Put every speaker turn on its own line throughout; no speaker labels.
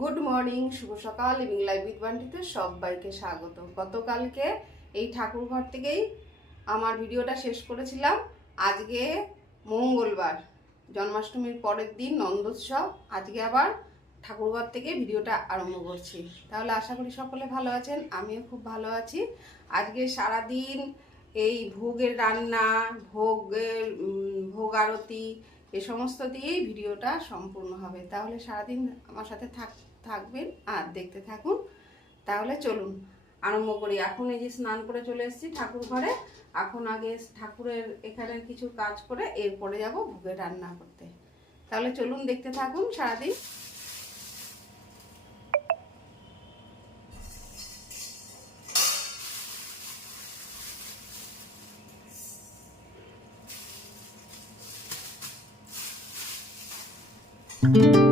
Good morning শুভ সকাল living life with বান্টিতে সবাইকে স্বাগত। গতকালকে এই ঠাকুর ঘর থেকেই আমার ভিডিওটা শেষ করেছিলাম। আজকে মঙ্গলবার, জন্মাষ্টমীর পরের দিন, নন্দোৎসব। আজকে আবার ঠাকুরঘর থেকে ভিডিওটা আরম্ভ করছি। তাহলে আশা করি সকলে ভালো আছেন, আমিও খুব ভালো আছি। আজকে সারাদিন এই ভোগের রান্না, ভোগের ভোগ আরতি, এ সমস্ত দিয়েই ভিডিওটা সম্পূর্ণ হবে। তাহলে সারাদিন আমার সাথে থাক, থাকবেন আর দেখতে থাকুন। তাহলে চলুন আরম্ভ করি। এখন এই যে স্নান করে চলে এসেছি ঠাকুর ঘরে। এখন আগে ঠাকুরের এখানে কিছু কাজ করে এরপরে যাব ভোগের রান্না করতে। তাহলে চলুন দেখতে থাকুন সারাদিন। Thank you.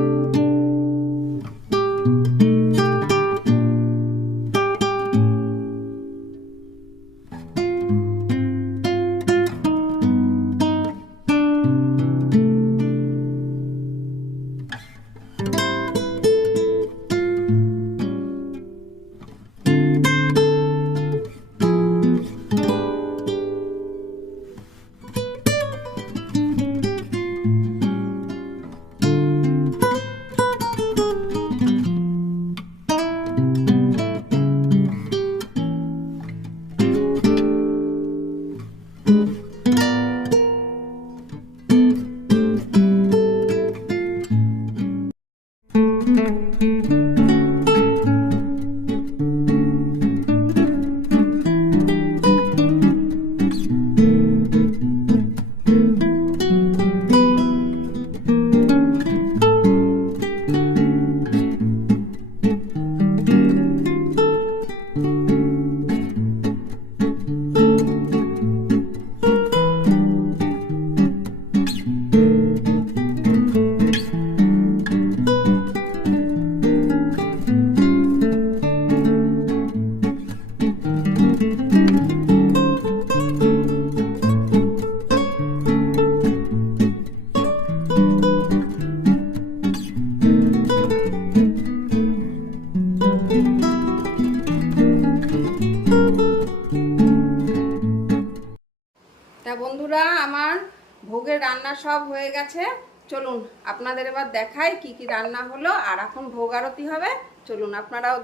ভোগের রান্না সব হয়ে গেছে। চলুন আপনাদের এবার দেখাই কি কি রান্না হলো আর এখন ভোগ আরতি হবে। চলুন আপনারাও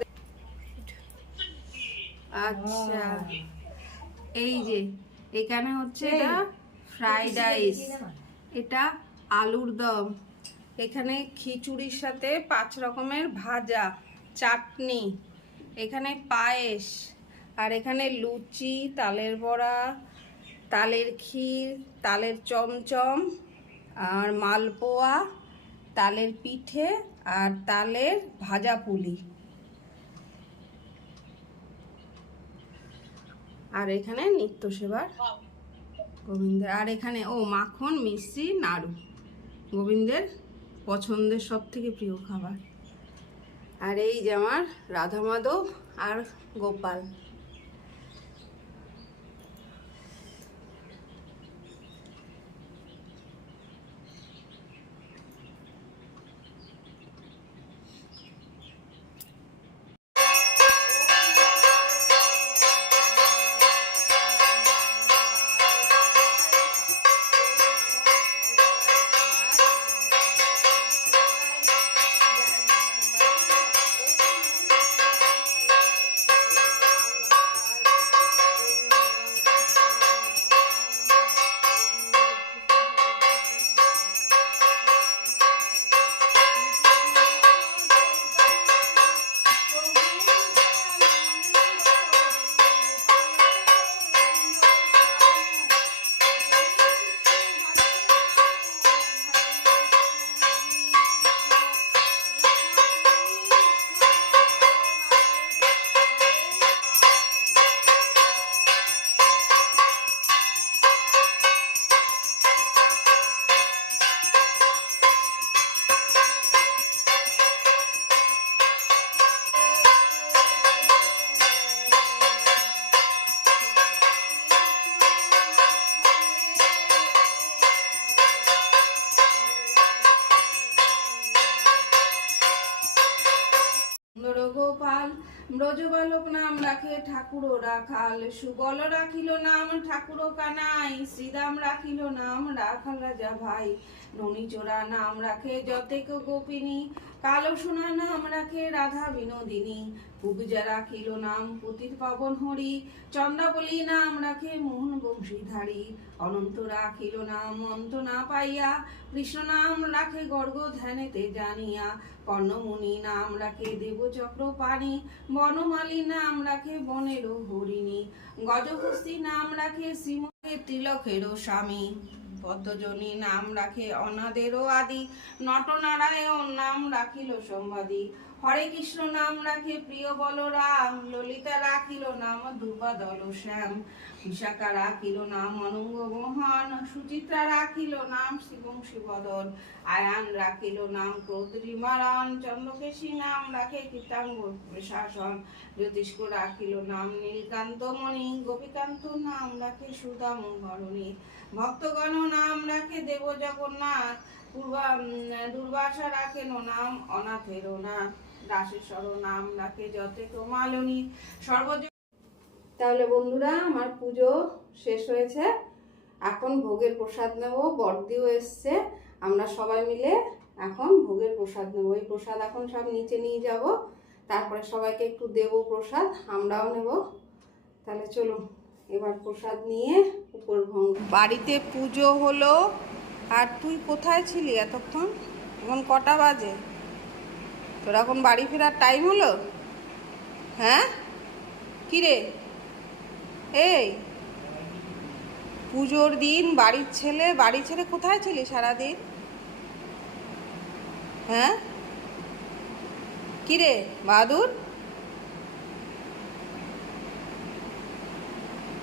আচ্ছা। এই যে এখানে হচ্ছে এটা ফ্রাইড রাইস এটা আলুর দম। এখানে খিচুড়ির সাথে পাঁচ রকমের ভাজা চাটনি এখানে পায়েস আর এখানে লুচি তালের বড়া তালের ক্ষীর, তালের চমচম আর মালপোয়া, তালের পিঠে আর তালের ভাজা পুলি। আর এখানে নিত্য সেবার গোবিন্দের আর এখানে, ও, মাখন, মিষ্টি, নাড়ু। গোবিন্দের পছন্দের সব থেকে প্রিয় খাবার। আর এই যে আমার রাধা মাধব আর গোপাল। গোপাল ব্রজ বালক নাম রাখে ঠাকুর রাখাল, সুবল রাখিল নাম ঠাকুর কানাই শ্রীদাম রাখিল নাম রাখাল রাজা ভাই। ননীচোরা নাম রাখে যতেক গোপিনী, কালো সোনা নাম রাখে রাধা বিনোদিনী। পূজা রাখিল নাম পুতির পাবন হরি, চন্দ্রাবলী নাম রাখে মোহন বংশীধারী। অনন্ত রাখিল নাম, অন্ত না পাইয়া কৃষ্ণ নাম রাখে গর্গ ধ্যানেতে জানিয়া। কর্ণমুনি নাম রাখে দেবচক্র পাণি, বনমালী নাম রাখে বনের হরিণী। গজহস্তি নাম রাখে শ্রীমকে তিলকেরও স্বামী। পদ্মজনী নাম রাখে অনাদেরও আদি, নটনারায়ণ নাম রাখিল সম্বাদী। হরে কৃষ্ণ নাম রাখে প্রিয় বলরাম, ললিতা রাখিল নাম দুর্বাদল শ্যাম। বিশাখা রাখিল নাম অনঙ্গ মোহন, সুচিত্রা রাখিল নাম শিবং শিবদন, আয়ান রাখিল নাম কৌতরী মারান চন্দ্রকেশী নাম রাখে কীর্তাঙ্গ প্রশাসন, জ্যোতিষ্ক রাখিল নাম নীলকান্ত মণি, গোপীকান্ত নাম রাখে সুদাম হরণী ভক্তগণ নাম রাখে দেব জগন্নাথ, পূর্বা দুর্বাসা রাখেন নাম অনাথের নাথ দাসেশ্বর নাম রাখে যতে মালনী সর্বজ তাহলে বন্ধুরা, আমার পুজো শেষ হয়েছে। এখন ভোগের প্রসাদ নেব, বর্দিও এসছে। আমরা সবাই মিলে এখন ভোগের প্রসাদ নেব। এই প্রসাদ এখন সব নিচে নিয়ে যাব। তারপরে সবাইকে একটু দেব প্রসাদ, আমরাও নেব। তাহলে চলুন, এবার প্রসাদ নিয়ে উপর ভঙ্গ। বাড়িতে পুজো হলো, আর তুই কোথায় ছিলি এতক্ষণ? এখন কটা বাজে? তোর এখন বাড়ি ফেরার টাইম হলো? হ্যাঁ? কিরে? এই পুজোর দিন বাড়ির ছেলে বাড়ি ছেলে কোথায় ছিলি সারাদিন? হ্যাঁ? কিরে বাহাদুর বর্দি
কি মা তোমার চোখে করে চলে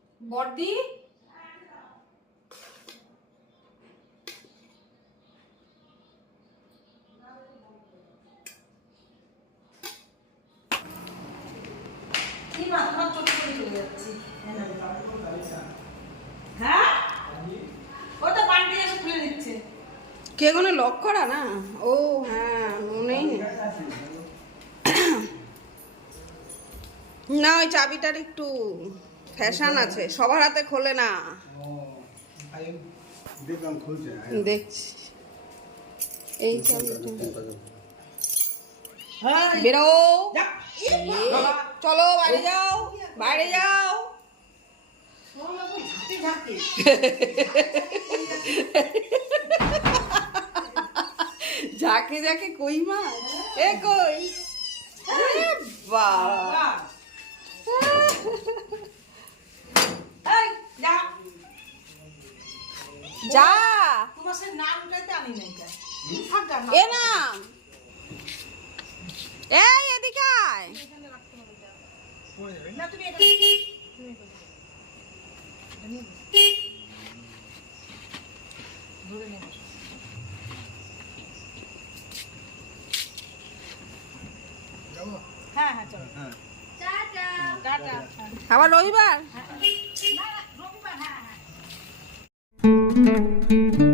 যাচ্ছি হ্যাঁ ও তো বান্টি এসে খুলে দিচ্ছে।
কে কোনো লক করা না? ও হ্যাঁ মনেই নেই। না ওই চাবিটার একটু ফ্যাশন আছে সবার হাতে খোলে না। দেখছি। এই বেরো। চলো বাইরে যাও। বাইরে যাও।
ঝাঁকে ঝাঁকে
যাকে যাকে কই মাছ এ কই? বাবা
এই যা
যা।
তোমার সে নাম গাইতে আনি নাই কেন থাক গা,
এ নাম। এই এদিকে আয়।
এখানে রাখতে না তুমি এখানে তুমি এখানে। না,